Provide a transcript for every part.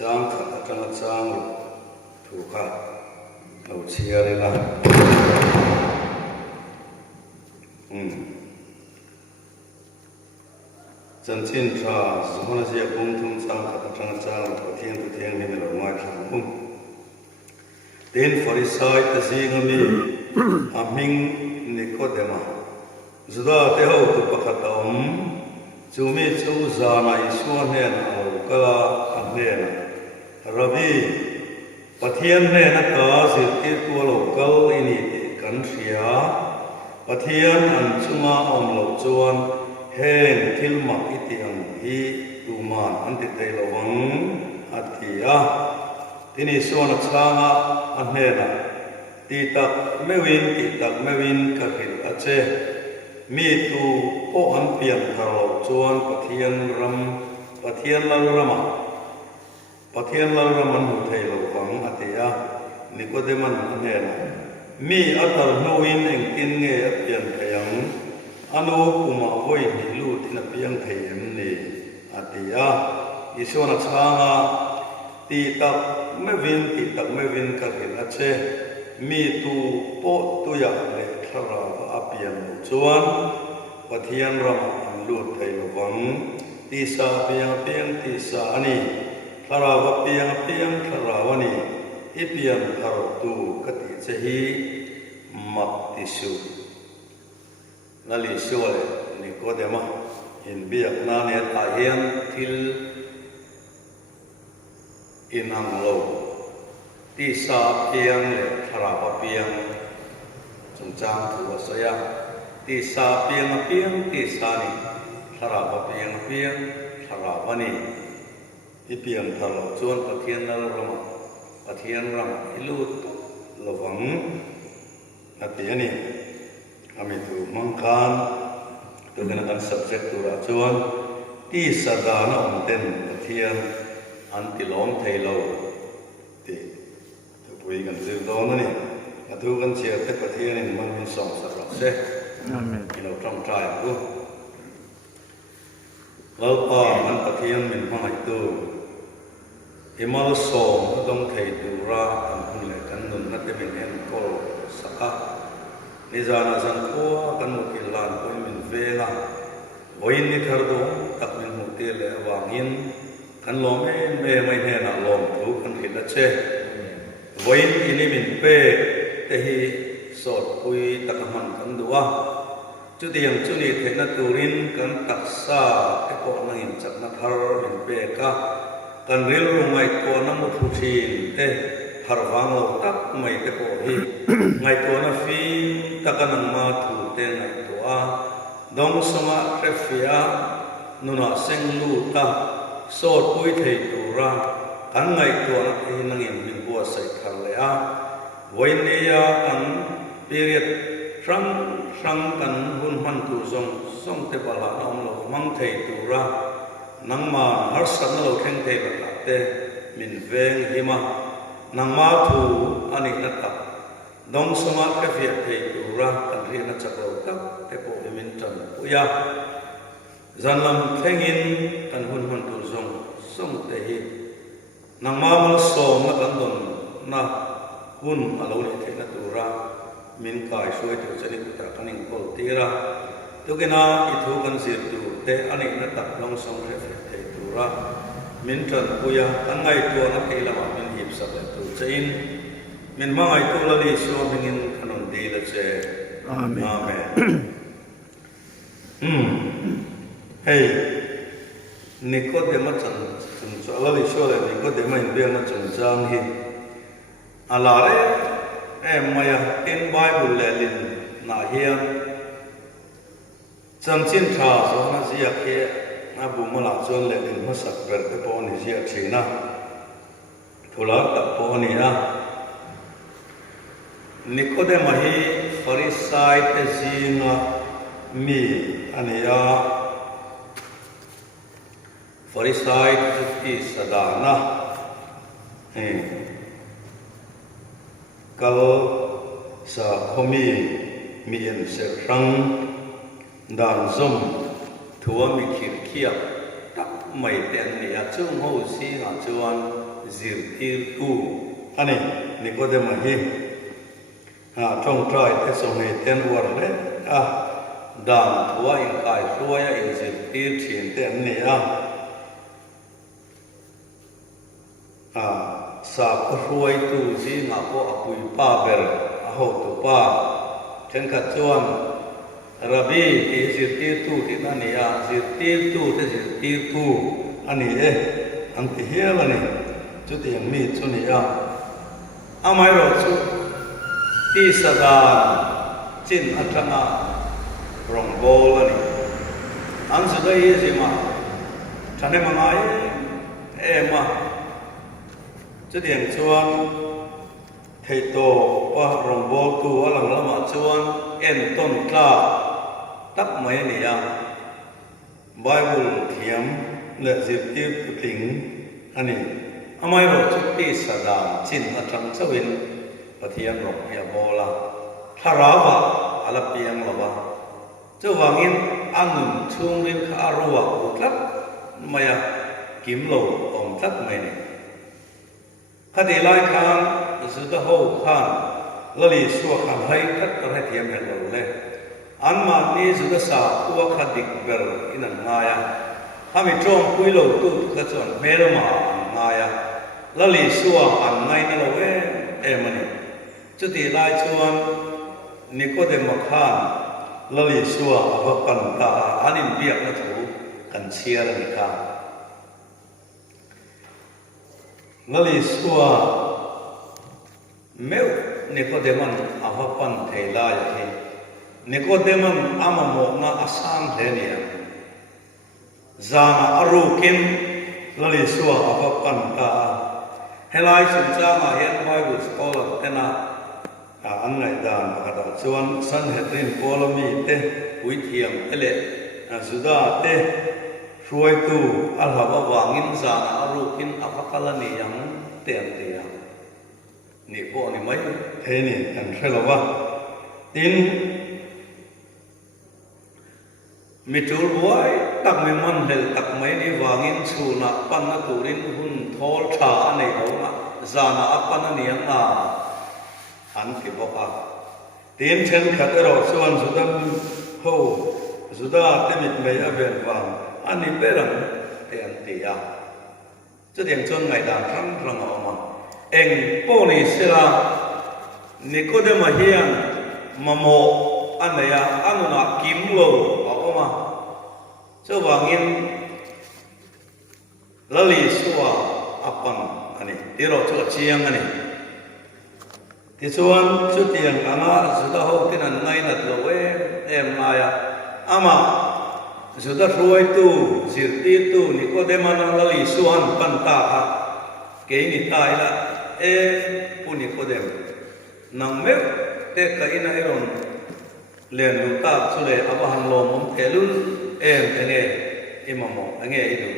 trang khẩn trang trang thủ khả đầu chia đây là chân chín trà dùng nó sẽ bung thung trang khẩn trang của thiên mình là ngoài thằng đến Pharisai ta gì ngami aming Nicodema zuda te ho tu pakhat chumi chu zana isuan hen au kala anhen rabi pathian ne na ka sirti tu lo kal ini kan ria pathian an chunga om lo chuan hen thilmak itiang hi tuman anti te lowang atia tini suana changa anhena titak mewin kahil ache mi tu po an pian tharo chuan pathian lal rama nu thei lo wang atia Nicodeman anhena mi atar noin engtin nge apian thayang anu kuma voi ni lu tina piang thayem ni atia isona changa titak mewin kahil ache mi tu po tu ya le thara apian chuan pathian ram an lut thei lowang tisa piang tisa ani thara wa piang thara wani ipian thar tu kati chehi mak tisu nali suale Nicodema in biak na ne ta hian thil in ang lo tisa piang le thara wa piang chung chang thu saya tisa piang tisa ni thara wa piang thara wa ni ipiang tharo chuan pathian ram ilut lowang atiani ami tu mangkan tu kana kan subject tu ra chuan tisa dana omten pathian antilom thailo ti pui kan zil don ni atu kan chia te pathian in man min song sa ra se amen kilo trong trai ku lau pa man pathian min mai tu himal som dong thei tu ra an hun le kan nun na te min en ko saka ni zana zan ko kan mu kilan ko min vela voin ni thar do tak min mu te le awangin kan lom me mai he na lom thu kan hit a che voin ini min pe te hi sot pui takman kan duwa chu tiang chu ni the na turin kan taksa te ko na in chak na thar min pe ka kan ril rungai ko na mu thu thin te har wang lo tak mai te ko hi ngai ko na fi takanang ma thu te na to a dong sanga refia nuna seng lu ta sot pui thei tu ra kan ngai to na hi nangin min bua sai khar le a voinia kan period sang kan hun man tu song te bala om lo mang thei tu ra nang ma har san lo theng thei ba te min veng hima nang ma thu ani na ta dong sanga refia thei tu ra kan ri na chak lo tak te po min tan puya zanlam thengin kan hun tu song te hi nang ma mal som na kan don na hun alo le the na tu ra min kai suai tu chani ku ta kaning kol tira tu kena ithu kan sir tu te ani na tak long song re te tu ra min tan puya kan ngai tu na ke la min hip sa tu chain min ma ngai tu la ni so mingin kanon de la che amen hey Nicodema chan so ala li so le Nicodema in be na chan jang hi ala re maya in Bible le lin na hian chan chin tha so na sia ke na bu ma la chon le lin ma sak ber te po ni sia china thula ta po ni a Nicodema hi Pharisai te zinga mi ania Pharisai ti sadana kal sa khomi mi en se rang dan zum thua mi khir khia tak mai ten ni a chung ho si ha chuan zirtir tu ani Nicodemus hi trong trai te song he ten war le dan thua in kai thua in zirtir thien te an ni sa khuai tu ji nga ko apui pa ber a ho tu pa chen kha chuan rabi ti zirtir tu ti na ni zirtir tu te zirtir tu ani an ti hial ani chu ti mi chu ni amai ro chu ti sadan chin athanga rong bol ani an su dai ji ma thane ma ngai ma chu tiang chuan thei to pa rong bol tu alang lama chuan en ton tla tak mai ni Bible thiam le zirtir puting ani amai ro chu ti sadam chin athang chawin pathian rong ya bola tharawa ala piang lawa chuwangin anun chungrin kha arwa utlat maya kimlo om tat mai ni khadi lai khan zuda ho khan lali suwa khan hai tat ta thiam he lo le anma ni zuda sa kuwa khadik ber inan ngaya kami trong pui lo tu ka chon merma ngaya lali suwa an ngai na lo mani chu ti lai chuan Nicodemus khan lali suwa ava kan ta anin biak na thu kan chia ni ka lali suwa meu Nicodemus ava pan thela ya hi Nicodemus amamo na asam he ni zana arukin lali suwa ava pan ta helai sun cha ma hian Bible scholar tena an ngai dan pakata chuan Sanhedrin polami te pui thiam ele zuda te ruai tu alhaba wangin zana arukin apakalani yang tem te yang ni po ni mai the ni kan thelawa tin mitul buai tak memon hel tak mai ni wangin chuna panna turin hun thol tha anei ho ma zana apana ni ang an ki boka tin chen khatero chuan zudam ho zuda temit mai aben wang ani berang te an ti chu tiang chon ngai dan tham rang ma eng po ni sila Nicodemus hian mamo anaya anuna kimlo ma chu wangin lali suwa apan ani tiro chu chiang ani ti chuan chu tiang anga zuda ho tin an ngai nat lo maya ama zuda ruai tu zirti tu Nicodemus lali suan pan ta ke ni tai la pu Nicodemus nang me te ka ina iron len lu ta chu le abahan lo mom thelun enge imamo ange idu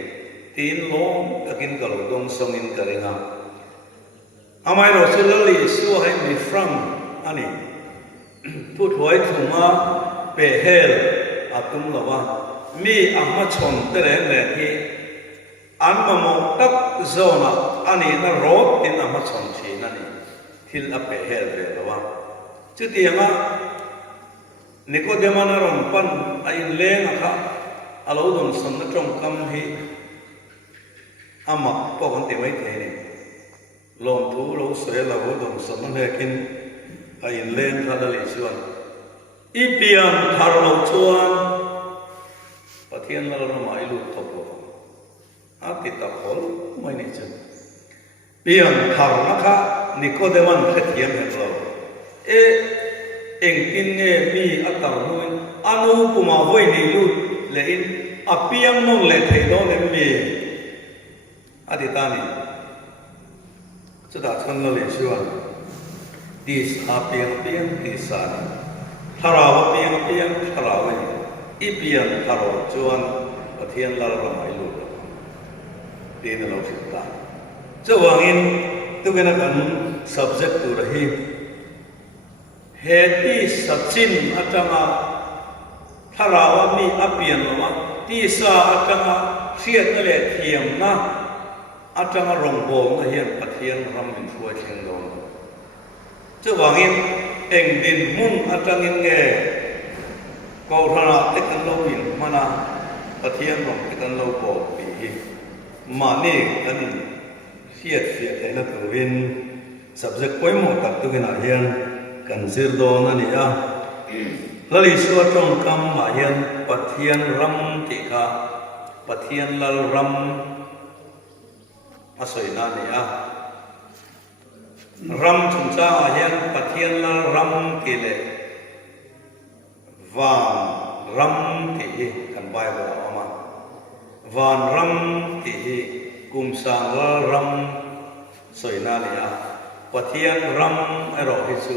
tin lo takin kalo dong songin karenga amai ro sulali su hai mi from ani tu thoi thuma pe hel atum lawa mi amma chon tere le hi anmamo tak zona ani na ro tin amma chon chi nani thil a pe hel le lawa chu tianga Nicodemus na ron pan ain leng kha alo don som na trong kam hi ama po kan te mai the ni lom thu lo se la ho don som na kin ain leng kha la le chuan i pian thar lo chuan pathian la ro mai lu thop lo a ti ta khol mai ni chu pian thar na kha Nicodemus kha thiam he lo engtin nge mi atar nuin anu puma voi ni lu le in apiang non le thei do le mi aditani chuda thon lo le chuan dis apiang sa tharawa piang tharawa i piang tharo chuan pathian la ro mai lu tin lo sita chuwangin tu gena kan subject tu rahi heti sachin atanga tharawa mi apian lama ti sa atanga riat le thiam na atanga rong bom na hian pathian ram min thuai thleng don chu wangin eng din mun atangin nge ko thana tekan lo in mana pathian rong tekan lo bo pi ma ni kan fiat ena tuwin subject poi mo tak tu kina hian kan zir don ani a lali suwa tong kam ma hian pathian ram ti kha pathian lal ram asoi na ni a ram chung cha hian pathian lal ram ti le van ram ti hi kan bible ama van ram ti hi kum sang lal ram soi na ni a pathian ram ero hi chu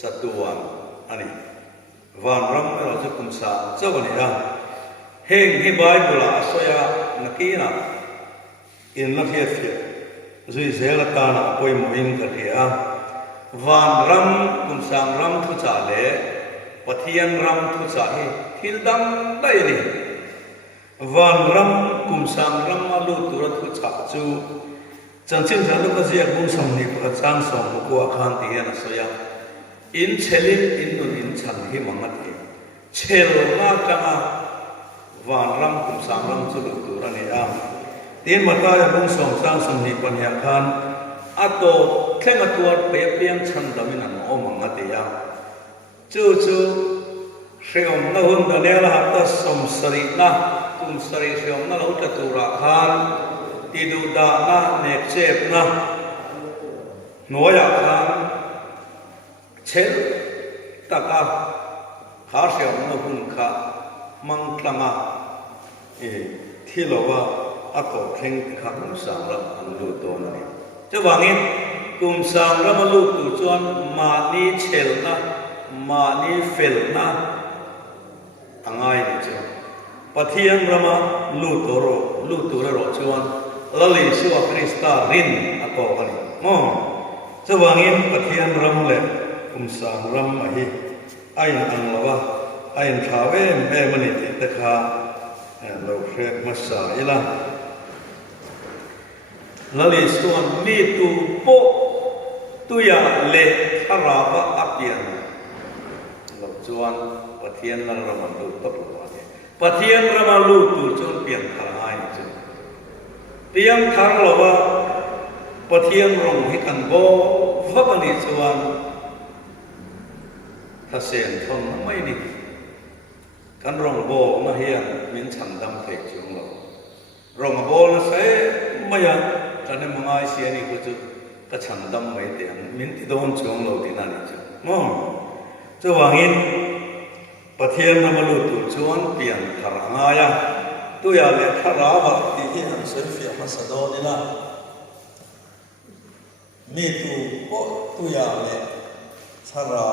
satuan ani van ram ero chu kum sa chaw ni a heng hi bible a soya nakina in la fiat zui zela ta na poi mo in ka thia van ram kum sang ram thu cha le pathian ram thu cha hi thil dam dai ni van ram kum sang ram ma lu tu ra thu cha chu chan chin cha lu ka zia kum sam ni pa chang som ko khan ti na soya in chelin in nun in chan hi mangat hi chel na tanga van ram kum sang ram chu lu tu ra ni a tin mata ya kum som sang som ni pan ya khan ato thleng atuar pe piang chan damin an o mangat ya chu seom na hun da ne la ta som sari na kum sari seom na lo ta tu ra khan ti du da na nek chep na noya khan chel taka khar seom na hun kha mang tlanga thilowa ato thleng kha kum sang ram an lu to na ni chu wangin kum sang ram lu tu chuan ma ni chel na ma ni fel na angai ni chu pathian rama lu to ro chuan lali suwa krista rin ato ani mo chu wangin pathian ram le kum sang ram a hi ain ang lawa ain thawe me mani te kha lo khrek masa ila lali suan mi tu po tu ya le araba apian lo chuan pathian la rama lu to lo ate pathian rama lu tu chuan pian thar ai chu piang thar lawa pathian rong hi kan bo vapani chuan tha sen thon mai ni kan rong bo na hian min chan dam thei chung lo rong bo na se maya tan mangai sia ni ku chu ka chan dam mai te min ti don chung lo ti na ni chu mo chu wangin pathian rama lu tu chuan pian thar angaya tu ya le thara wa ti hi an selfie ma sa do ni la mi tu po tu ya le thara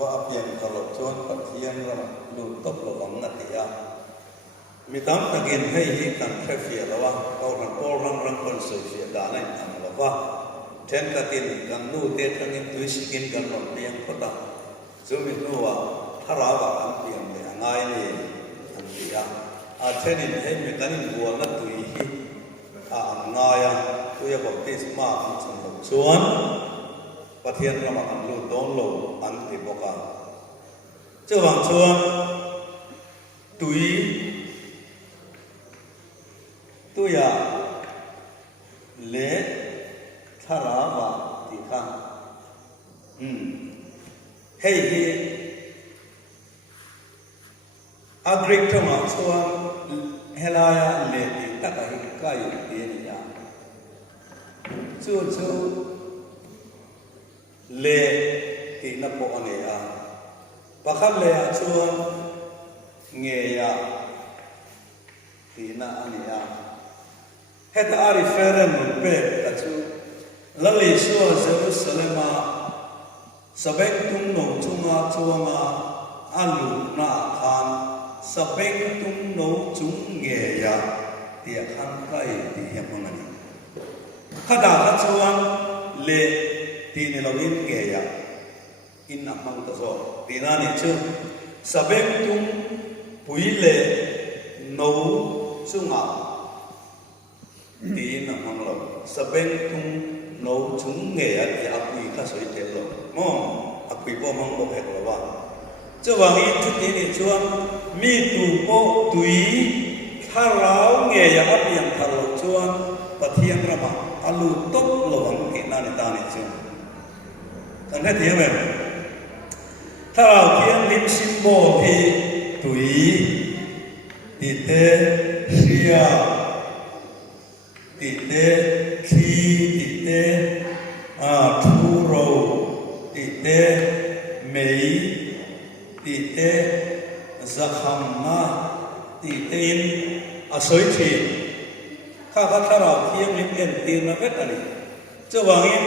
wa pian ka lo chuan pathian rama lu top lo wang na ti ya mi tam takin hei hi kan selfie lo wa ko rang kon selfie da nai an lo wa ten takin kan nu te tangin tu sikin kan lo pian ko da chu mi nu wa thara wa an pian le angai ni an ti ya a thenin hei mi kanin bual na tui hi a angaya tu ya baptisma an chun lo chuan pathian rama an lu don lo an ti boka chu wang chuan tui tu ya le thara wa ti kha hei hi agrik thama chuan helaya le ti taka hi ka yu ti ni ya chu le ti na po ane ya pakhat le ya chuan nge ya ti na ane ya het a referen pe ta chu lali suwa jerusalema sabek tung no chunga chuanga alu na khan sabek tung no chung nge ya ti khan kai ti hemangani khada kha chuan le ti ne lovin nge ya in amang ta zo ti na ni chu sabek tung pui le no chunga tí nằm hăng lộc sa bên tung nấu chúng nghề thì áp quỷ khá sôi tiền lộc mò áp quỷ bom hăng bom hẹt là vàng cho vàng in chút tí này chuan mi tu bộ tùy khá ráo nghề áp yang khá lộc chuan và thiên ra mà alu tốt lộc hăng kỹ na ta này chuan thằng hết tiếng emถ้าเราเพียงลิ้มซิมโบที่ตุยติเตเชียติเตคีติเตทูโรติเตเมยติเตซักฮัมนาติเตอินอาศัยทีข้าถ้าเราเพียงลิ้มเอ็นตีนนะเพชรอันนี้จะวางอิน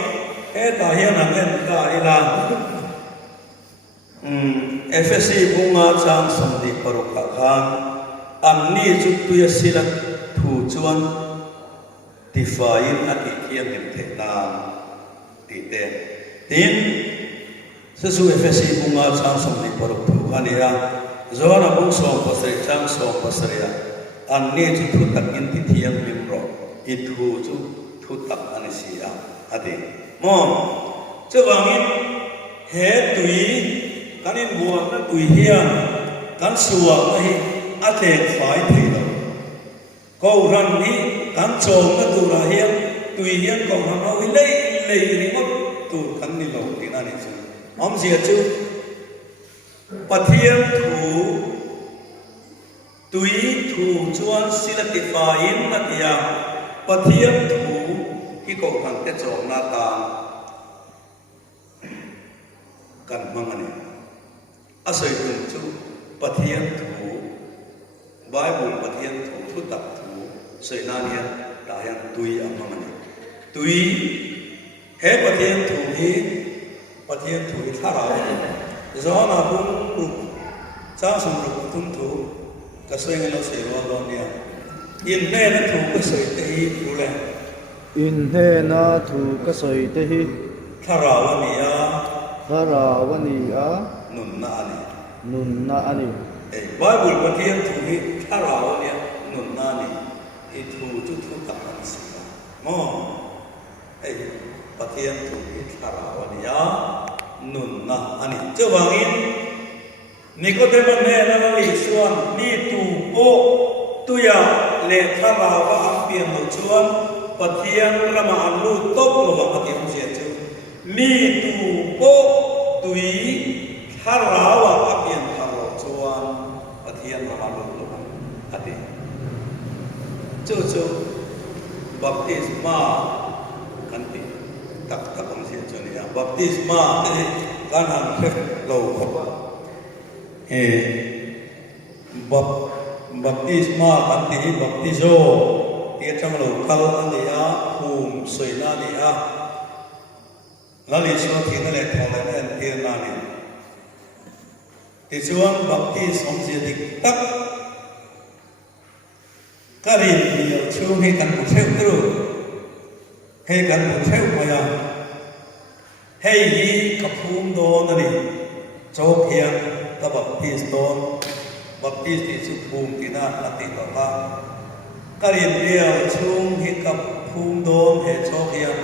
เอตาเฮียนังเอ็นตาอิลาFSC bunga chang samdi paruka khan amni chutuya silat thu chuan tifain ati kiam hem thena ti te tin sasu FSC bunga chang samdi paruk thu khania zona bung som pasari chang som pasariya amni chu tak in ti thiam mimro I thu chu thu tak anisia ati mo chawangin he tui kanin buat na tui hian kan suak na hi a thek fai thei lo ko ran ni kan chom na tu ra hian tui hian ko han ho lei lei ri mo tu kan ni lo ti na ni chu om zia chu pathian thu tui thu chuan silatifain na tia pathian thu ki ko han te chom na ta kan mangani asoi tum chu pathian thu bible pathian thu tak thu soi na nia ta yang tui amangani tui he pathian thu hi thara zona bung ru cha sum ru tum thu ka soi ngalo se ro nia in ne na thu ka soi te hi ru le in he na thu ka soi te hi thara wa nia Harawaniya nun na ani Bible pathian thu hi tharawania nun na ni I thu chu thu tak an si mo pathian thu hi tharawania nun na ani chawangin Nicodemus ne na li suan ni tu po tuya le tharawa ampian lo chuan pathian rama anlu top lo wa pathian sia chu mi tu po tui tharawa apian tharo chuan pathian rama lo ati chu baptisma kanti tak om sia chu ni baptisma te kan han khep lo khopa baptisma kanti baptizo tia chang lo kal ania hum soina nia lali so thi na le tholen en tir na ni ti chuan baptis om sia dik tak karin ni chung he kan theu tru he kan theu maya hei hi kaphum do na ni chok hian ta baptis don baptis ti chu phum ti na ati ta ta karin ria chung hi kaphum don he chok hian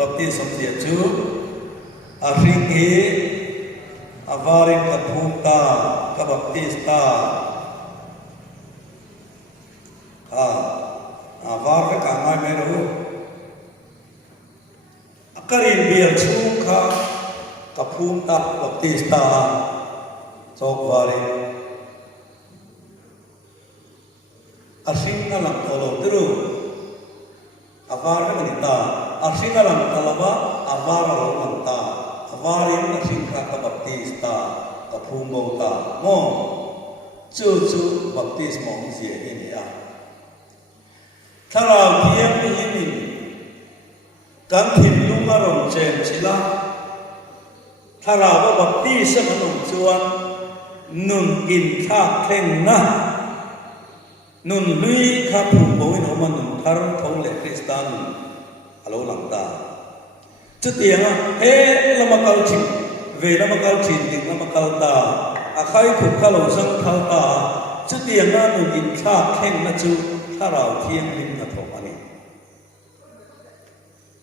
baptis om sia chu a ring hi avarin kaphum ta ka baptis ta avar ka ngai me ro akarin bial chung kha kaphum ta baptis ta chok varin asing na lang tolo tru avar ka manita asing na lang talaba avar ro manta avarin asing ka baptis ta kaphum mo ta mo chu baptis mo sia ini a thara thiam ini kan thim lung a rom chen chila thara ba baptis sa nong chuan nun in tha thleng na nun lui kha phum bo in homa nun thar thong le kristan alo lang ta chu tiang he lamakal chin ve lamakal chin dik lamakal ta a khai khu kha lo sang thal ta chu tiang na nun in tha thleng na chu tharau thiam lim na thong ani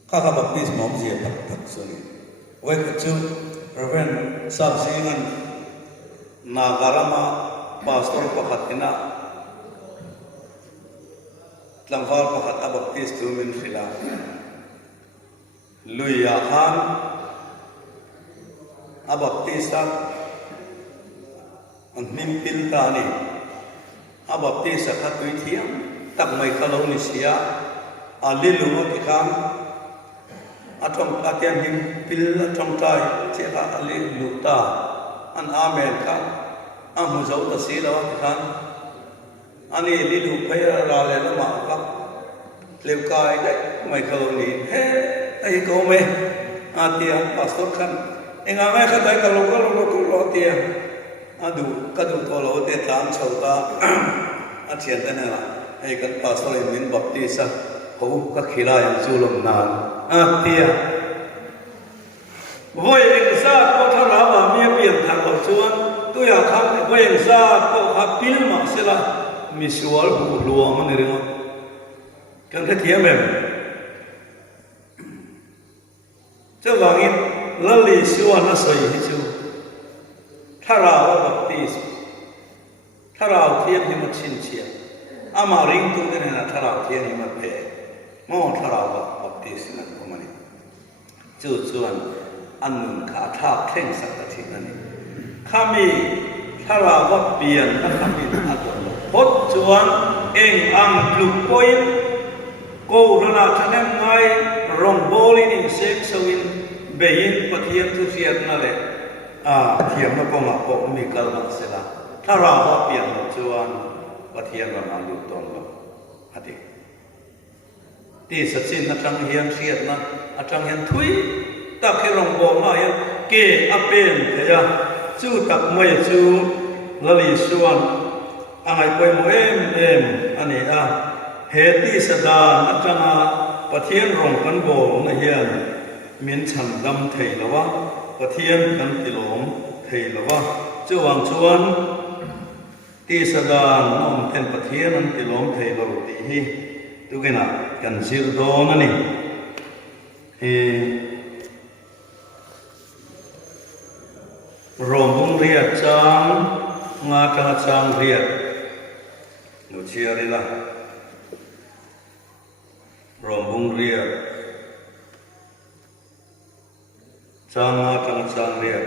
ข้าข้าบัพติศมอมเสียทักสุนีไว้กับจูเรเวนสามสิ่งนั้นนาการามาปาสตอร์ประคัตนะลำฟาร์ประคัตอับัพติศตูมินฟิลาลุยยาฮันอับัพติศอันนิมพิลตานีอับัพติศขัดวิธีตักไม่ขลุ่นิเสียอาลิลุมติคัมอัตองอาเทียนหิมพิลอัตองใจเจ้าอาลิลุตาอันอาเมนคันอันมุจาวตสีลาวติคันอันนี้ลิลุไปราเลนมาคับเลี้ยวกายได้ไม่ขลุ่นิเฮ้ไอ้กูไม่อาเทียนพาสตอร์คันเอ็งอาไม่ขัดได้กับลูกเทียนอาดูกัดูตัวเราเตะตามชาวตาอาเทียนแต่เนี่ยละไอ้กันพาสตอร์มินบัพติศเขาก็ขีลายังจูลมนานอาเทียวัยเองซาก็ทาราว่ามีเปลี่ยนทางเราชวนตัวอย่างคำวัยเองซาก็ขับพิลมาเสละมีสวรรค์หูลัวมันนี่เรื่องกันแค่เทียมแบบเจ้าว่างี้ละลีสวรรค์น่ะสวยที่สุดถ้าเราบัพติศถ้าเราเทียนนี่มันชินเชียอามาริงตุเดนะถ้าเราเทียนนี่มันเพ่มองถ้าเราบัพติศนั่นก็มันจู่ส่วนอันหนึ่งขาทาเข่งสักทีนั่นนี่ข้ามีถ้าเราว่าเปลี่ยนถ้าข้ามีอัตโนพจน์ส่วนเองอังกลุกโอยโกรณาทนไงรองโบลินิเซกสวินเบยินปะเทียนทุเสียนั่นแหละเทียมแล้วก็มาพบมีกลมักเสละถ้าเราว่าเปลี่ยนจวนปะเทียนเรามาดูตรงเราอดีที่สัจจินอาจารย์เฮียนเสียนะอาจารย์เฮียนทุยตักให้รองบอกมาเฮียนเกอเป็นเถียจู่ตักไม่จู่ละลีส่วนอะไรไปโมเอ็มอันนี้เหตุที่สดาอาจารย์ปะเทียนรองกันบอกนะเฮียนมินฉันดำเถียละวะปะเทียนกันติลมเทลวะเจ้าวังชวนตีสดานน้องเทนปะเทียนติลมเทลรุตีฮีตุกินะกันซิลโดนั่นนี่รวมบุงเรียดจางงาจังจางเรียดหนูเชียร์เลยล่ะรวมบุงเรียดจางงาจังจางเรียด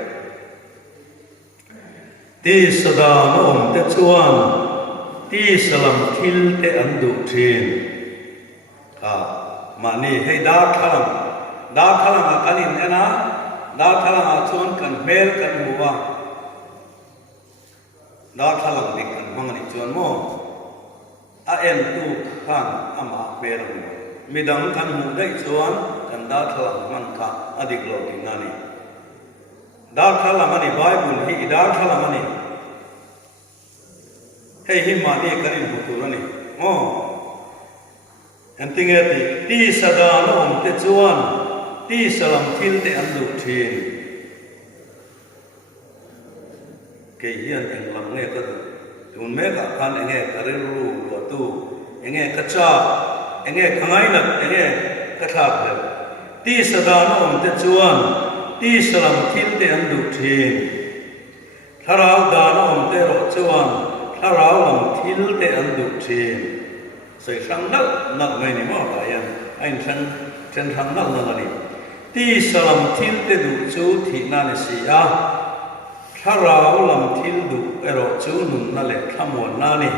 ตีสดานอมเตชวนตีสลัมทิลเตอันดุทีนมานี่ให้ดาขลังกันอินเนะดาขลังชวนกันเมลกันมัวดาขลังดิกันมังนี่ชวนโมเอ็นตูข้างอามาเมลมีดังกันมุได้ชวนกันดาขลังมันข้าอดีกโลกินานี่ดาขลังมันนี่ไบเบิลฮีดาขลังมันนี่ให้หิมานี่กันอินหุตุรนี่โอ้อันที่เงี้ยตีสดานอมเตจวนตีสลัมทิลเตอันดุทีเกี่ยนเองลำเงี้ยก็ดูเมฆพันเองเงี้ยกระเรูหัวตู้เองเงี้ยกระชากเองเงี้ยขงายนัดเองเงี้ยกระทากเลยตีสดานอมเตจวนตีสลัมทิลเตอันดุทีถ้าเราดานอมเตโรจวนถ้าเราลำทิลเตอันดุทีใส่ช่างนักไม่นี่มากไปยังไอ้ช่างนักนั่นนี่ที่สลัมทิลเตดูจูที่นั่นสิถ้าเราลำทิลดูรอจูนุนนั่นแหละขมวนนั่นนี่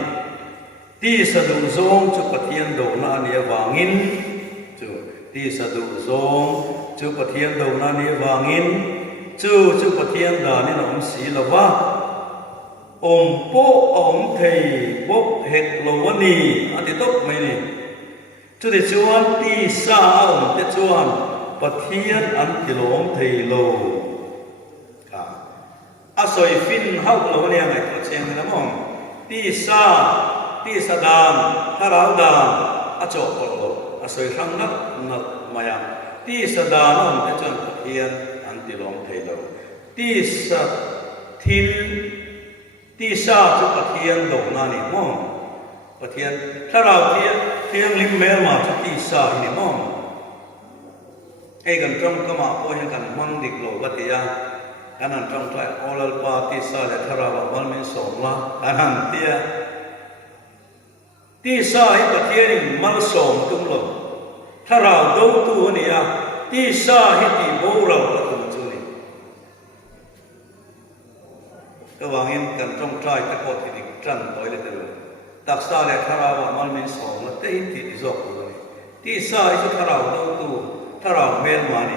ที่สะดุซงจุปเทียนโดนั่นนี่วางินจูที่สะดุซงจุปเทียนโดนั่นนี่วางินจุปเทียนดานี่น้องสีละวะองค์โปองค์เทยบกเห็ดโลวนีอันที่ตกไม่นี่จุดที่ชวนที่สาองค์ที่ชวนปะเทียนอันที่หลงเทยโลอาศัยฟินเฮาโลวนี่ไงตัวเชียงนะมองที่สาที่สดานทาราดานอาจอกโลอาศัยครั้งนักมายังที่สดานองค์ที่ชวนปะเทียนอันที่หลงเทยโลที่สทิลที่ซาจุปะเทียนโดนานี่มองปะเทียนถ้าเราเทียนลิมเมลมาจุที่ซานี่มอง ai gần trong cái mà ôi gần mang địch lộ bất kỳ anh ăn trong lại olal pa ti sa le thara wa mal min som la ăn tia ti sa hi pa thiên mal som tung lo thara đâu tu ni à ti sa hi ti bo ra la tung chu ni cái vàng in gần trong trai cái cột thì trần tối lên từ đặc sa le thara wa mal min som la te ti ti zo ko ni ti sa hi thara đâu tu thara mel ma ni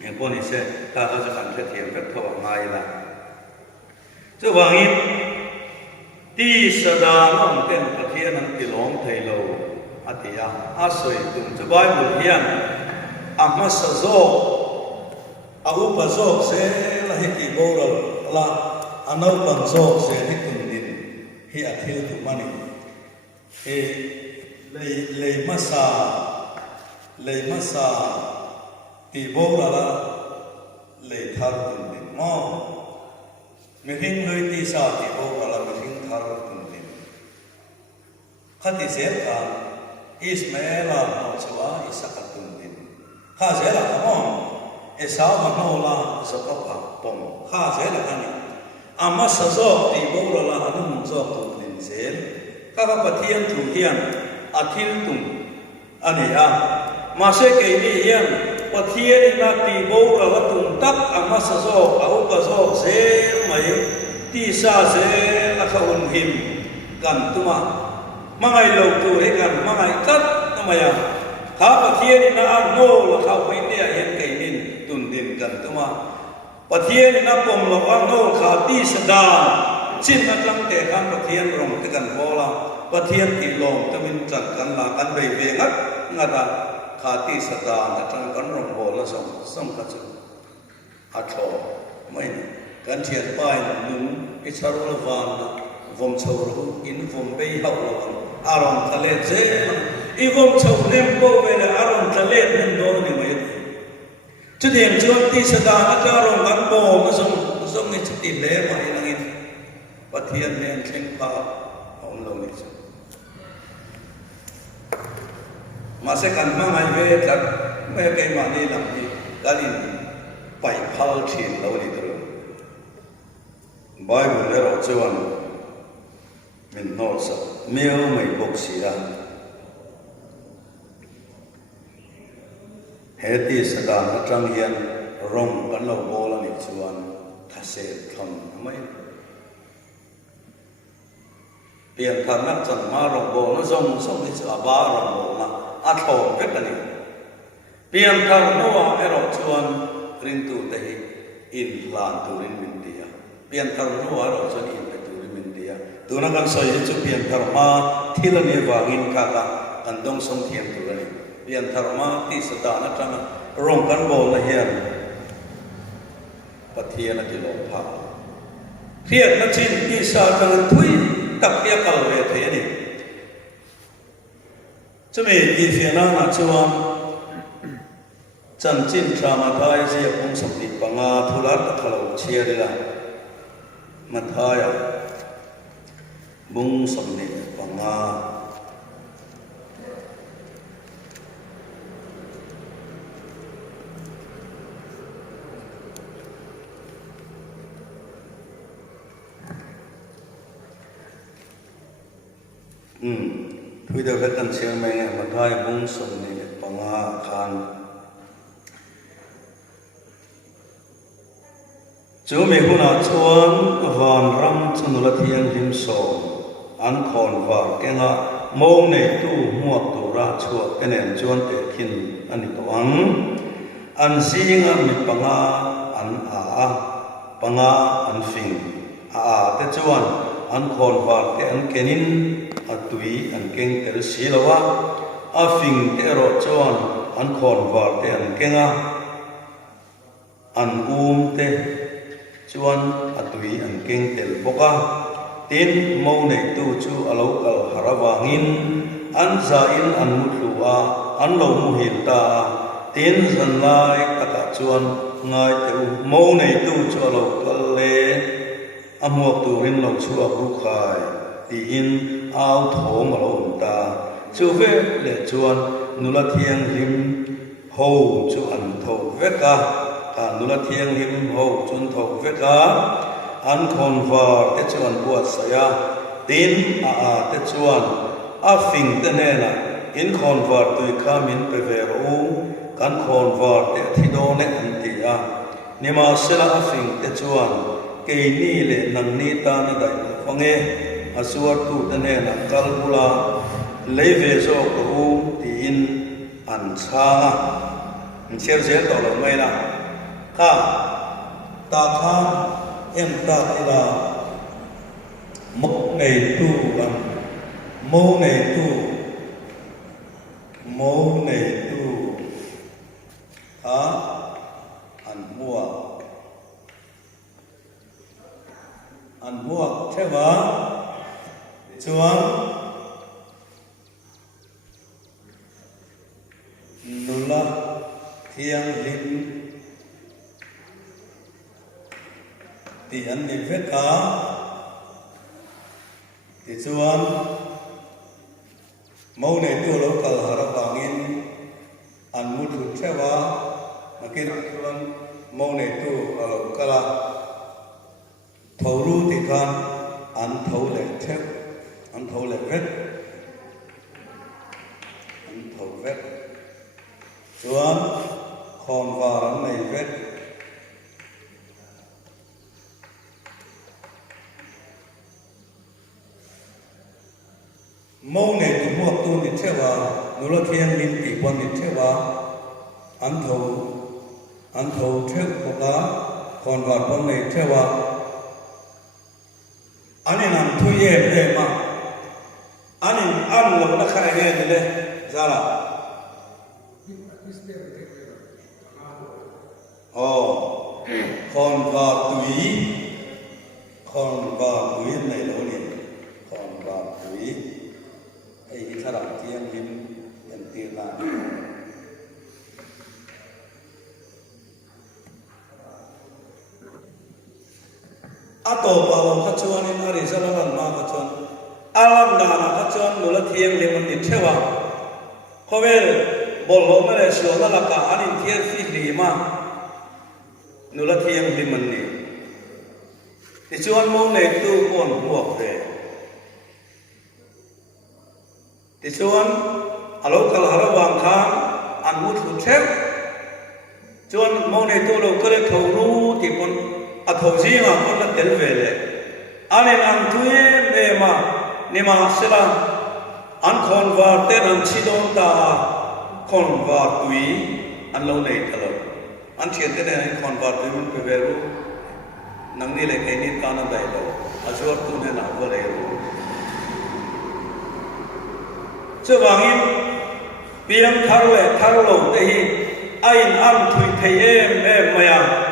những con này sẽ ta có thể thực hiện các thọ ngay là cho vàng in ti sa đa long tên Phật thiên năng ti long thầy lâu atia asoi tum cho bài một hiền amma sa zo ahu pa zo sẽ là hết ti bo rồi là anau pan zo sẽ hết tum din hi athil tu mani e lei masa ti bo la le thar tum din mo mi hing lui ti sa ti bo la mi hing thar tum din khati se ka ismaila no chwa isaka tum din kha se la ka mo esau ma no la so ka pa pom kha se la ani amma sa zo ti bo la anum zo tum din se ka ka pathian thu hian athil tum ani a ma se ke ni hian pathian na ti bo ra tum tak amma sa zo au ka zo se mai ti sa se la kha un him kan tuma mangai lo tu he kan mangai tat namaya kha pathian na an no la kha pai ne hian ke nin tun din kan tuma pathian na pom lo an no kha ti sa da chin atlang te kan pathian rong te kan bola pathian ti long te min chan kan la kan bei ve ngat ngata khati sada na tang kan rong bola som ka chu a tho mai kan thian pai nun i charul van vom chau ru in vom bei hau lo aron thale je i vom chau nem bo ve na aron thale nem do ni mai chu diam chuan ti sada na ka rong kan bo ma som ni chti le mai nangin pathian nen thleng pa om lo ni chu mà sẽ cần mang ai về thật mấy cái mà đi làm gì đã đi phải phao tiền lâu đi rồi bài vở này rồi cho anh mình nói sao miêu mày bốc xì ra hết đi sẽ đàn nó trăng hiền rong cắn lâu bò là mình cho anh thà sẽ thầm mấy tiền thật nát chẳng mà rong bò nó rong xong thì sẽ ba rong bò mà a thong vek ani pian thar noa ero chuan ring tu te hi in lan tu rin min dia pian thar noa ero chuan in pe tu rin min dia tu na kan soi chu pian thar ma thilani wangin ka ka kan dong som thiam tu ani pian thar ma ti sada na tanga rong kan bo na hian pathian ti lo pha khiat na chin ti sa kan thui tak ya kal ve the ani cho mình đi phía nam là chuan chân chín trama thái gì cũng sắp đi bằng thu lát thà lâu chia đi là mặt thái à bung sắp đi bằng Tuy đâu cái cần xem mấy ngày mà thay bung sum này bằng khan chú mình cũng nói chuan vòn ram cho nó là thiên lim sầu ăn khòn và cái ngà mông này tu mua tu ra chuột cái nền chuan để kinh anh tu ăn riêng ăn mình bằng bằng ăn phình cái chuan ăn khòn và cái ăn kenin atui an keng tel silawa afing te ro chuan an khon war te an kenga an te chuan atui an keng tel boka tin mo nei tu chu alo kal harawangin an za in an mutluwa an lo mu hil ta tin zan lai taka chuan ngai te mo nei tu chu alo kal le amuak tu rin lo chu abu khai ti in ao thổ mà lo ta chu ve le chuan nula thiang lim hầu chu an thầu vét ca nụ là thiêng lim hầu chun thầu vét ca an khôn var te chuan buat saya tin te chuan phing te ne na in khôn var tui kha min pe ve ro kan khôn var te thi do ne an ti nima sela phing te chuan ke ni le nang ni ta na dai fange asuar tu te ne na kalbula leve zo ko tin an cha cher zel to lo mai na ka ta kha em ta ila mo nei tu mo nei tu an mua thế và chuan nula thiêng lim thì anh niệm phép cá thì chuan mâu này tu lâu cả hara bangin an mutu thế và mà kia chuan mâu này tu cả là thầu ru thì con ăn thầu lệ thép ăn thầu lệ vết ăn thầu vết chuan còn vào này vết mâu này tụ mua tu thì thế vào nô la thiên linh tỷ quan thì thế vào ăn thầu thép của cá còn vào con này thế vào anh em thui em đây mà anh em ăn là nó khai nghe như thế ra là còn vào túi này đâu nhỉ còn vào túi ấy cái thằng kia mình nhận tiền là atau bawa kacuan ini hari zaman ma kacuan alam dana kacuan nula tiang lemon di tewa kawel bolo mere siona laka anin tiang fi lima nula tiang lemon ni ticuan mau naik tu pun buat deh ticuan alo kalau harawang kan anmut hucep cuan mau naik tu lo kere thuru tipun thầu gì mà con đã đến về đấy, anh em ăn thuê về mà nhưng mà sẽ là ăn còn vào tết ăn chi đông ta còn vào túi ăn lâu này thật rồi, ăn chuyện thế này còn vào túi mình phải về luôn, nắng đi lại cái nít ta nó đầy đâu, ở chỗ tu nên làm vừa đấy luôn, chứ vàng in biếng tharo lâu đây anh ăn thuê thấy em mày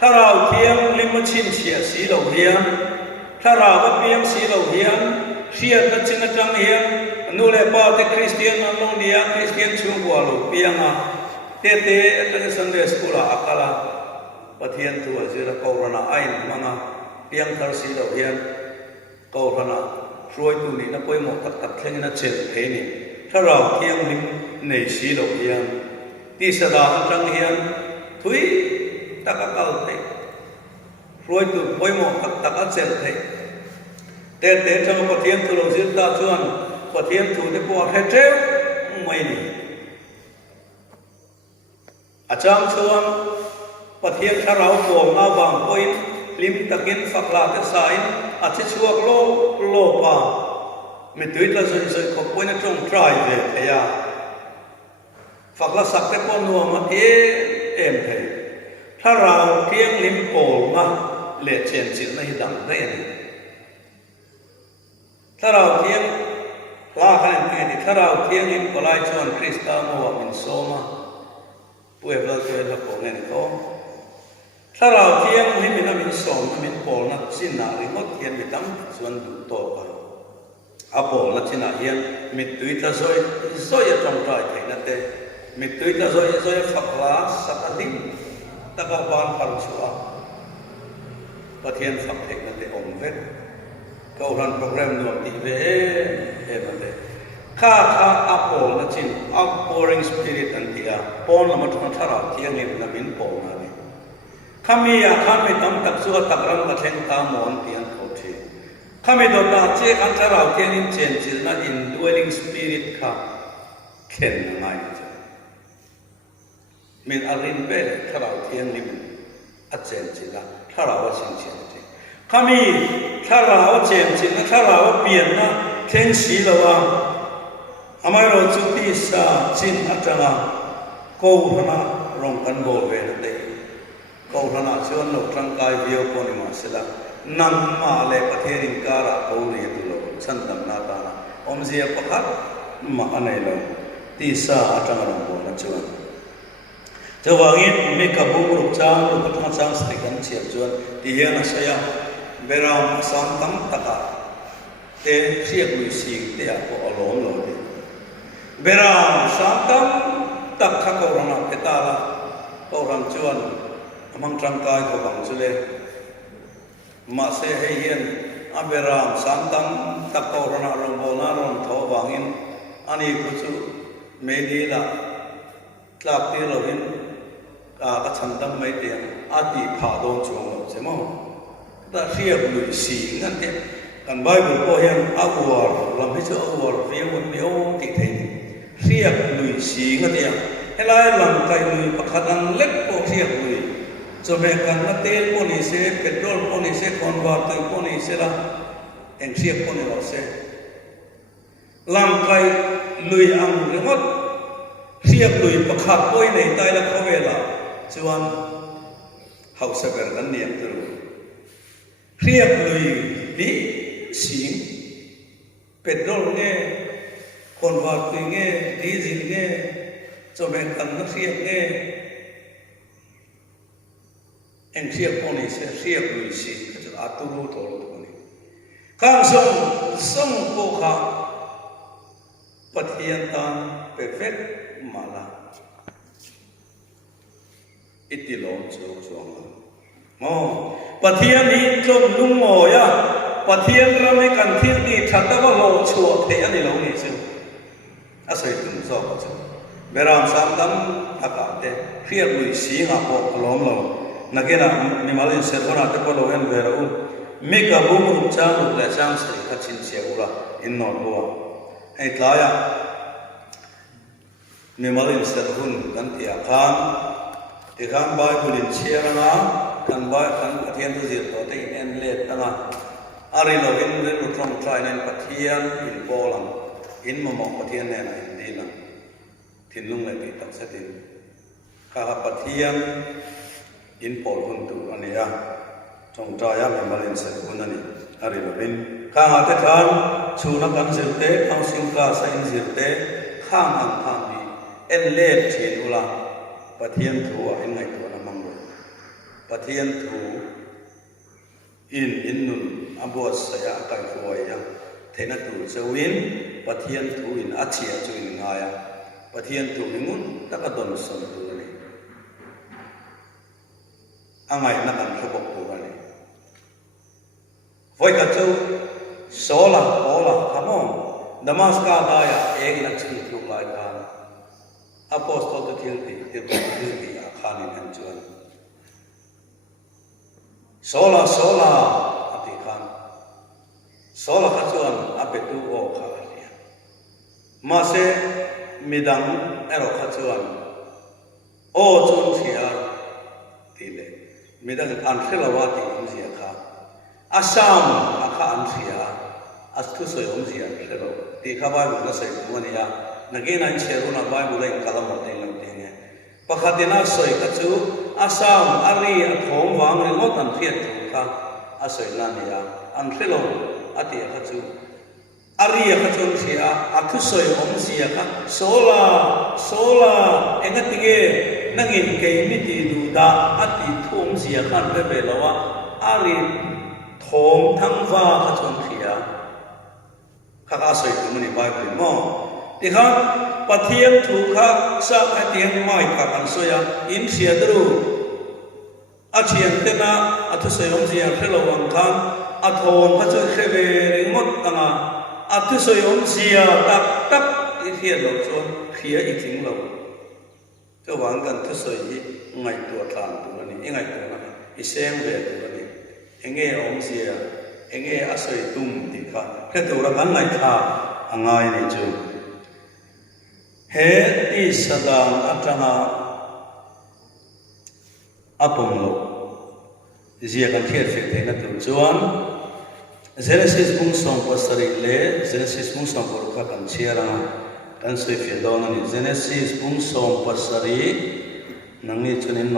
ถ้าเราเทียงลิมชินเสียสีเหล่าเฮียนถ้าเราก็เพียงสีเหล่าเฮียนเสียตัดจินจังเฮียนนู่นแหละป้าแต่คริสเตียนนั่งลงเดียคริสเตียนช่วงบัวลูกเพียงเตะตั้งแต่สันเดย์สกุลอาคาลาปะเทียนตัวเจริญกอรณาไอ้มังเพียงทาสีเหล่าเฮียนกอรณาช่วยตัวนี้นับไปหมดตัดเท่งนัดเจ็ดเฮนี่ถ้าเราเทียงลิมในสีเหล่าเฮียนที่สดาจังเฮียนทุยตะกักลเตะรวยตุบอยหมอกตะกักเซลเตะเตะจังปะเทียนตุลจิตตาชวนปะเทียนตุเดปวดเฮเจไม่นี่อาจารย์ชวนปะเทียนถ้าเราโกงเอาบางคนลิมตะกินฝักลาเตสายอาจจะช่วยโลปาไม่ตื่นละสวยๆขบวนจงใจเดียฝักละสักแต่ปนนัวมาเอ็มเทถ้าเราเที่ยงลิมโกมาเละเชียนจิตไม่ดังได้เนี่ยถ้าเราเที่ยงลาขนาดนี้ถ้าเราเที่ยงลิมก็ไล่ชวนคริสต์มาว่ามินโซมาป่วยเราเจอเราโกงเงินเขาถ้าเราเที่ยงลิมมินโซมามินโกนักสินาริมดเทียนมิดังส่วนดูโตกันอาโปนักสินาเฮียนมิตุยตาซอยจงใจไทยนั่นเองมิตุยตาซอยฝักลาสักดิตะกบานพันชัวประเทศฝักเทคนั่นเององเวทเขารันโปรแกรมนวมตีเวนั่นเอง ข้าอัปโปนะจิน outpouring spirit อันเดียปอนละมัดทาราเทียงเงินละมินปอนะนี่ข้ามีข้ามีตั้มตักสัวตักรังกระเทงตามอนเตียนเขาเทข้ามีโดนตาเจ้ขันทาราเทียงนินเจนจิลนะ indwelling spirit ข้าเข็นง่ายจ้ะมินอารินเบลทาราเทียงนิมอัจเจนจิละทาราว่าชิงเชียนจิข้ามีทาราว่าเจนจินะทาราว่าเปลี่ยนนะเทงสีละว่าอามาเราจุดที่สาจินอัตราโกหนะรองกันโบเวนันเดโกหนะชวนนกทางกายวิโอปนิมาสิละนังมาเลปเทริงการะโกเรียตุโลฉันตั้งนาตานะอมเสียปะคัดมาอันไหนเราที่สาอัตรารองโบนันชวนจะวางอินมีกับบุรุษจ้างรูปธรรมจ้างสติกันเชียร์ชวนที่เฮียนัสยามเบรามสังตั้งตะกะเตะเสียกุยสิงเตะพออารมณ์เราดีเบรามสังตั้งตักขะกอรณะเปตาละกอรังชวนมังทางกายก็บังจุเลมาเสให้เฮียนอเบรามสังตั้งตักกอรณะรองโบนารงทอวางอินอันนี้กุจุเมดีละกลับที่เราเห็นก็ฉันตั้งไม่เตียงอาทิพาโดนจวงใช่ไหมแต่เรียกลุยสีนั่นเองกันไบเบิลก็เห็นอาวาร์เราไม่ใช่อาวาร์เรียกวันเดียวติดเองเรียกลุยสีนั่นเองเฮลัยหลังไกลุยประคันเล็กก็เรียกลุยจนแม้กันนัเตลพวกนี้เสพเปโตรพวกนี้เสคอนวาร์ตพวกนี้เสละเอ็งเรียกพวกนี้เราเสหลังไกลุยอังเรื่องเรียกลุยประคับป่วยในใต้ละเขาเวลาจวนเขาเสกกันเนี่ยตัวเรียกลุยดีสิงเป็นโรคเนี่ยคนว่าคุยเนี่ยดีจริงเนี่ยจะเป็นกันนักเรียกเนี่ยเอ็งเรียกคนนี้เรียกลุยสิงก็จะอัตุรุตัวรู้ตัวนี้ข้างส่งโคขาปฏิยันตันเพอร์เฟกต์มาละอิติโลจูจวงละโมปฏิยันนี้จงนุ่งโมยะปฏิยันเราไม่กันที่นี่ชัดแต่ว่าโลชัวเทียนนี่เรานี่ซึ่งอาศัยตุนสอบจึงเวลาสามตั้มอากาศเตะเรียกลุยสีงาพอกล้อมเรานักเรียนมีมาลินเสร็จแล้วนะแต่พอเราเห็นเวลามีกับบุรุษจ้างลูกและจ้างสิขัดชินเสียอุระอินนอร์บัวให้ตายมีมาลินเสร็จหุ่นกันที่อาคารที่ข้างใบบุรินเชียร์นะกันใบกันปะเทียนตุจิตตัวที่เอ็นเลตนะอาริโลอินเรนุทรองทรายในปะเทียนอินโปลังอินมามองปะเทียนเนี่ยนะอินดีลังทินลุงเลยที่ตักเสดินข้าปะเทียนอินโปลหุ่นตัวอันนี้อ่ะจงใจมีมาลินเสร็จหุ่นอันนี้อาริโลอินข้างอาเตคานชูนักการเสด็จข้างสิงคาไซน์เสด็จข้างอังคารดีเอ็นเลตเชนุลาปะเทียนถูเห็นไงตัวน้ำมันเลยปะเทียนถูอินนุนอับวสยาไก่หัวยะเทนัตูเซวินปะเทียนถูอินอาเชียจุอินงายะปะเทียนถูอิงุนตะกะดอนสมตัวนี้อังไงนักการขบกตัวนี้ไว้กับเจ้าโซลาโอลาขโมยดามัสกาดายะเองนักสิ่งทุกหลายการอพอสโตลที่ที่อาคานินันจวนโซลาอธิคันโซลาขจวนอเปตุโอขาเรียมาเสมิดังเอโรขจวนโอจุนเสียทีเลมิดังอันเทลวาติอุนเสียขาอาสามอาคาอันเสียอัศทุสอยอุนเสียเทโลที่ข้าบายบุญละเสกวันนี้นักเรียนเชื่อรุนบายบุญเลยกลับมาเต็มเลยเนี่ยปะคัดนักสอยกัจจุอาสามอารีอันของวางเรื่องอันเทียนถูกค่ะอาศัยนั่นเนี่ยอันเทโลอัติกัจจุอารีกัจจุเสียอัศทุสอยอุนเสียค่ะโซลาเอ็งติเกนักเรียนเกี่ยมิติดูดาอัติทุ่มเสียค่ะเรื่อยๆแล้วว่าอารีทองทั้งฟ้ากัจจุเสียข้าอาศัยตัวมันบายบุญมั่งที่ข้าปะเทียนถูกข้าสักเทียนไม่กับอันสวยอินเสียตรูอาเชียนเตนะอัตุเสยมเสียเทลวังคันอัทอนพระเจ้าเขเวริงมดตั้ง tu soi zia tak tak i hian lo chon khia i thing lo cho wang kan tu soi hi ngai tu tlan tu ani ngai tu na i sem ve tu ani enge zia enge asoi tum ti kha khe tu ra kan ngai tha angai ni chu he ti sadang atanga apom lo zia kan thiat fe te na tu chuan Genesis bung song pasari le Genesis bung song por kha kan chiara kan soi fe do na ni Genesis bung song pasari nang ni chunin